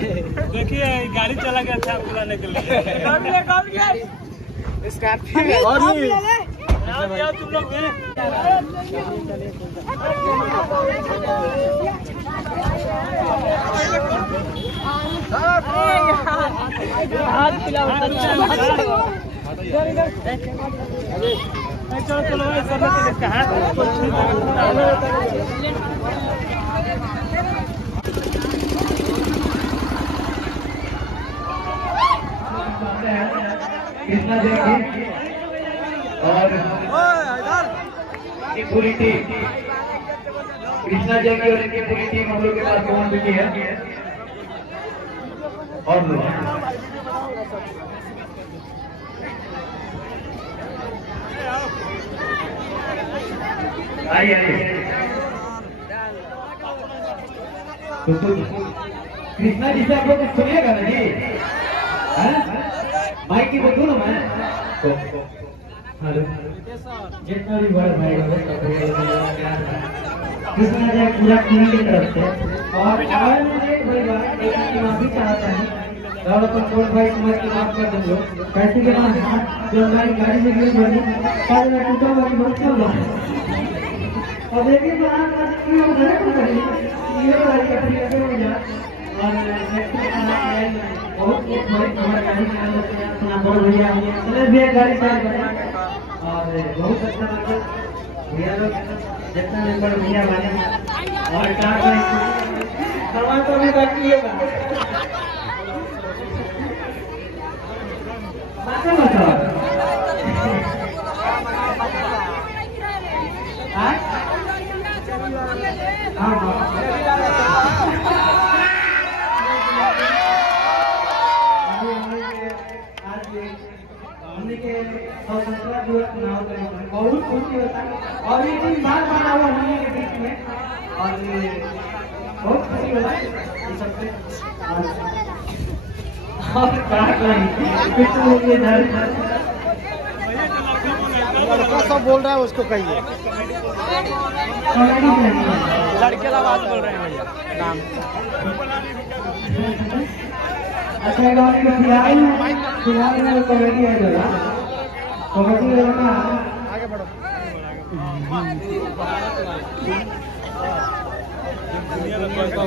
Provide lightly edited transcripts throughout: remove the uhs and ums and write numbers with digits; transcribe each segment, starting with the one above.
देखिए गाड़ी चला गया था बुलाने के लिए। तुम लोग भी चलो चलो कृष्णा जय की और पूरी टीम कृष्णा जय की और इनकी पूरी टीम हम लोग के पास पहुंच चुकी है। और लोग आइए कृष्णा जी से आप लोग सुनिएगा ना जी, माइक की बोलूँ ना मैं जितना भी बड़ा भाई कृष्णा जय पूरा टीम की तरफ से और मुझे माफी चाहता है छोट भाई समाज की माफ कर दो लोग पैसे के बाद जो हमारी गाड़ी में गिर बनी टूटा हुआ बहुत चल रहा है। और देखिए तो आप उधर को करिए ये वाली अपनी हो जाए और बहुत हमारी गाड़ी के अंदर से अपना बोल भैया चले भी गाड़ी साइड बना और बहुत अच्छा लगा भैया लोग जितना नंबर भैया वाले और कार सामान तो भी बाकी है बहुत खुशी होता है और ये दिन बार बार हुआ होने के बीच में और बहुत खुशी होता है सबसे सब बोल रहा है उसको कहिए लड़के आवाज बोल रहे हैं भैया नाम अच्छा फिलहाल में कॉमेडी है जो कॉमेडी का आगे बढ़ो। दुनिया में कोई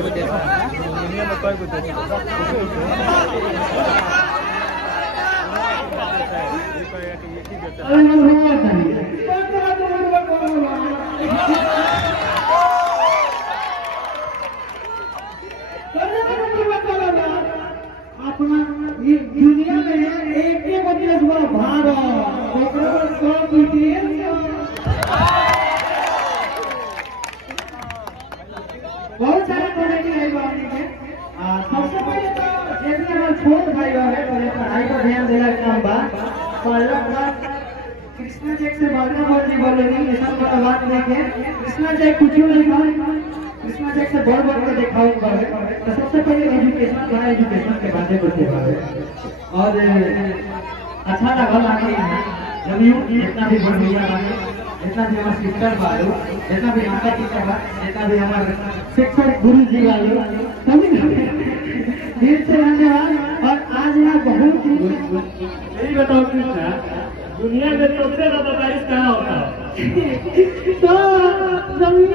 अपना ये दुनिया में एक देश बड़ा भारत बहुत सारे कॉमेडी है बात में। सबसे पहले तो जैसे हमारे छोट भाई है पहले पढ़ाई पर ध्यान देना काम बा पहला बात कृष्णा जय से बड़का बोल जी बोलेगी ये सब बात देखे कृष्णा जय कुछ लिखा कृष्णा जय से बढ़ बढ़ के दिखाओ तो सबसे पहले एजुकेशन का एजुकेशन के बारे में बताओ और अच्छा लगा आगे जब यू जितना भी बड़ भैया बारे जितना भी हमारे सिस्टर बारे जितना भी हमारा टीचर बा जितना भी हमारे शिक्षक गुरु जी वाले सभी दिल से धन्यवाद। और आज यहाँ बहुत यही बताओ कृष्णा दुनिया में सबसे ज्यादा बारिश कहाँ होता है? तो जमीन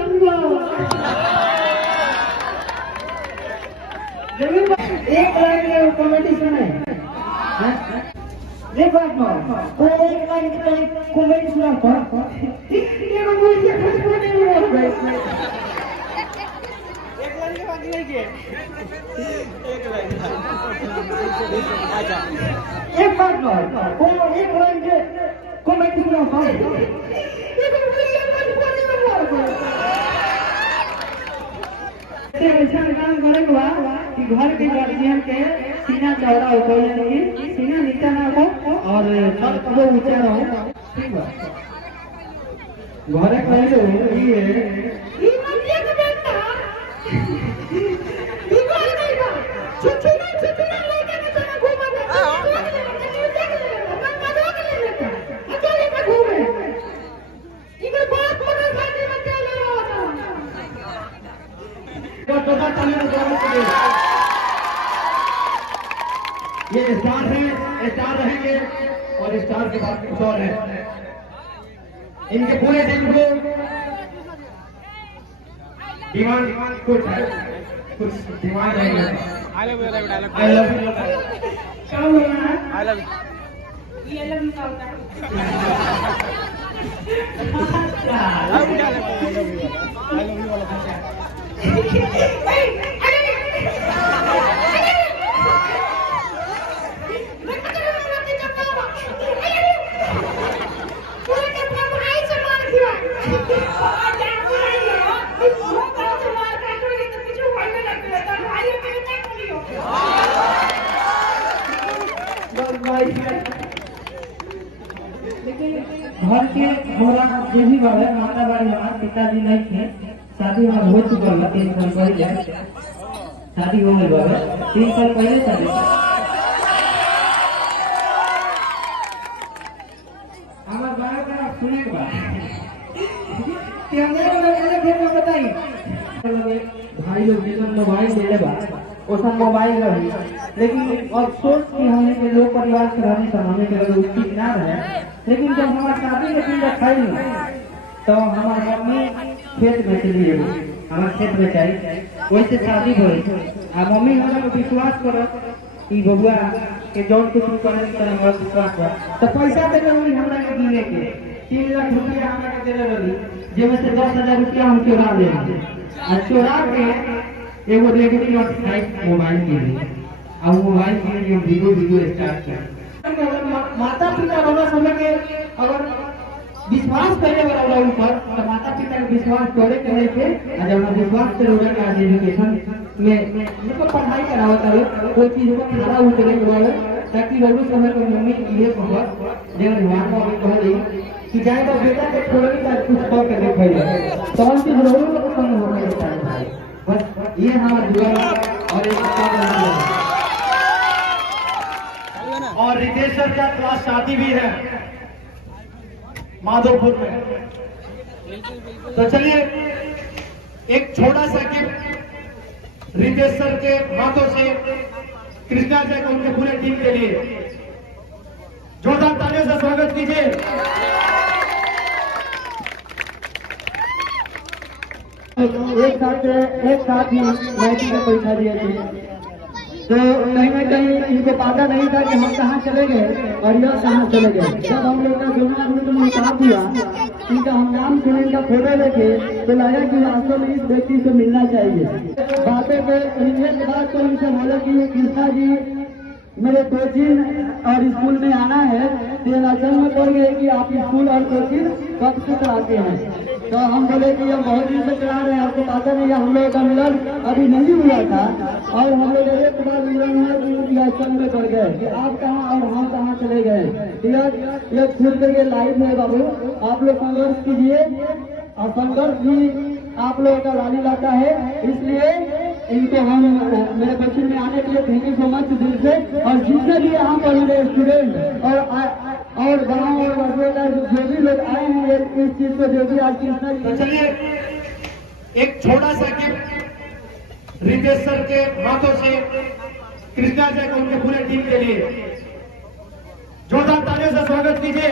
एक लाइन में कॉमेडी सुने देखो तो एक लाइन की कॉमेडी सुना ये मुझे कुछ नहीं हुआ एक लाइन के बाकी है एक लाइन एक बात को एक लाइन के कॉमेडी सुना ऐसा काम करेगा कि घर के गार्जियन के सीना चौड़ा हो यानी कि सीना नीचा ना हो और सर कबो ऊंचा रहो ठीक है घरे कहले ये मतिया के बेटा ई कोई नहीं बा छुट्टी लेके के चला घूमा दे अकेले में घूमे इधर बात मगर शादी में चले रहा तो पता चले ये स्टार है, स्टार रहेंगे और स्टार के बाद कुछ और है। इनके पूरे टीम को डिमांड कुछ है, कुछ डिमांड है। I love you dialogue I love you क्या बोलना है? आई लव ये लव का होता है। यू वाला घर के हमारा जो भी बात है, माता बाड़ी हमारे पिताजी नहीं थे, शादी हमारा हो चुका है 3 साल पहले, शादी हो गई बाबा 3 साल पहले शादी। हमारे बारे में आप सुने के बाद बताइए भाई लोग जिस मोबाइल ले ले वो सब मोबाइल रही, लेकिन अफसोस की हमें के लोग परिवार से रहने समाने के लिए उसकी ना रहे। लेकिन जब हमारे शादी के दिन खाई तो हमारी मम्मी खेत में चली गई, हमारे खेत में चाहिए वैसे शादी हुई। आ मम्मी हमारा विश्वास करो कि बबुआ के जौन कुछ करे हमारा विश्वास बा, तो पैसा दे रही हमरा के गिने के 3 लाख रुपया हमरा के दे रही, जेमे से 10,000 रुपया हम चोरा ले आ चोरा के एगो रेडमी नोट 5 मोबाइल के लिए अब मोबाइल के लिए वीडियो स्टार्ट किया। माता पिता वाला समय के अगर विश्वास करे वाला ऊपर तो माता पिता के विश्वास करे के नहीं के जब विश्वास से लोग का एजुकेशन में मतलब पढ़ाई करावता है कोई चीज को खड़ा उतरे वाला, ताकि लोग समय को मम्मी ये कहत जे ध्यान में कह दी कि जाए तो बेटा के छोड़ के कुछ कर के देखै तो हम की जरूर को संग हो गए। बस ये हमारा जुआ और एक और रितेश सर का क्लास शादी भी है माधोपुर में, तो चलिए एक छोटा सा गिफ्ट रितेश सर के हाथों से कृष्णा जय को उनके पूरे टीम के लिए जोरदार तालियों से स्वागत कीजिए। एक साथ ही मैट्रिक की परीक्षा दिए थे, तो कहीं ना कहीं इनको पता नहीं था कि हम कहाँ चले गए और यह कहाँ चले गए। जब हम लोग का जुमा ग्रुप में हिसाब हुआ, इनका हम नाम सुने, इनका फोटो देखे तो लगा कि वास्तव में इस व्यक्ति से मिलना चाहिए। बातें के बाद तो इनसे बोले कि कृष्णा जी मेरे कोचिंग और स्कूल में आना है, तो अचल में बोल गए कि आप स्कूल और कोचिंग कब से कराते हैं। तो हम बोले कि हम बहुत दिन से करा रहे हैं, आपको पता नहीं है हम लोग का मिलन अभी नहीं हुआ था और हम लोग एक बार मिलन है अचल में कर गए कि आप कहाँ और हम कहाँ चले गए। यह खुद करके लाइव में बाबू आप लोग संघर्ष कीजिए और संघर्ष भी आप लोगों का लाली लाता है, इसलिए इनको हम मेरे बच्चे में आने के लिए थैंक यू सो मच दिल से। और जितने भी यहाँ पर मेरे स्टूडेंट और गाँव और वगैरह जो भी लोग आए हैं इस चीज को जो भी आज कृष्णा जी, तो चलिए एक छोटा सा गिफ्ट रितेश सर के हाथों से कृष्णा जय को उनके पूरे टीम के लिए जोरदार तालियों से स्वागत कीजिए।